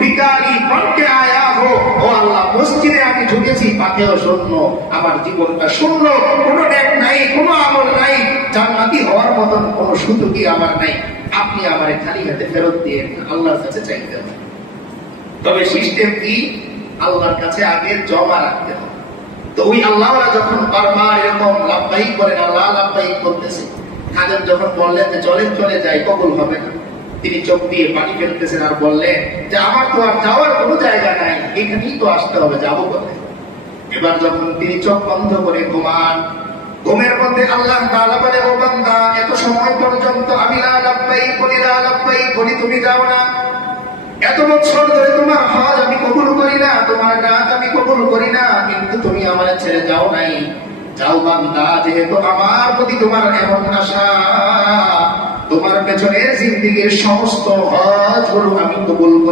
ভিখারি বনকে আয়া হো, ও আল্লাহ মসজিদে আমি ঢুকেছি পাকেও শূন্য, আমার জীবনটা শূন্য, কোনো নেক নাই, কোনো আমল নাই, জান্নাতি হওয়ার মতন কোনো সুযোগই আমার নাই, আপনি আমার খালি হাতে ফেরত দিয়ে আল্লাহর কাছে চাইতে হবে। তবে সিস্টেম কি? আল্লাহর কাছে আগে জমা রাখতে হবে। তো ওই আল্লাহরা যখন বারবার এরকম লাভবাহিক করেন, আল্লাহ লাভবাহিক করতেছে, খাদেম যখন বললেন যে চলেন চলে যাই, কবুল হবে না, তিনি চোখ দিয়ে পানি ফেলতেছেন আর বললেন যে আমার তো আর যাওয়ার কোনো জায়গা নাই, এখানেই তো আসতে হবে, যাবো কোথায়? এবার যখন তিনি চোখ বন্ধ করে ঘুমান, ঘুমের মধ্যে আল্লাহ তাআলা বলে, ও বান্দা, এত সময় পর্যন্ত আমি লা লাব্বাইক বলি, লা লাব্বাইক বলি, তুমি যাও না। এত বছর ধরে তোমার হজ আমি কবুল করি না, তোমার নাচ আমি কবুল করি না, কিন্তু তুমি আমার ছেড়ে যাও নাই। যাও বান্দা, যেহেতু আমার প্রতি তোমার এমন আশা, তোমার পেছনে জিন্দেগীর সমস্ত হজ গুলো আমি কবুল করি।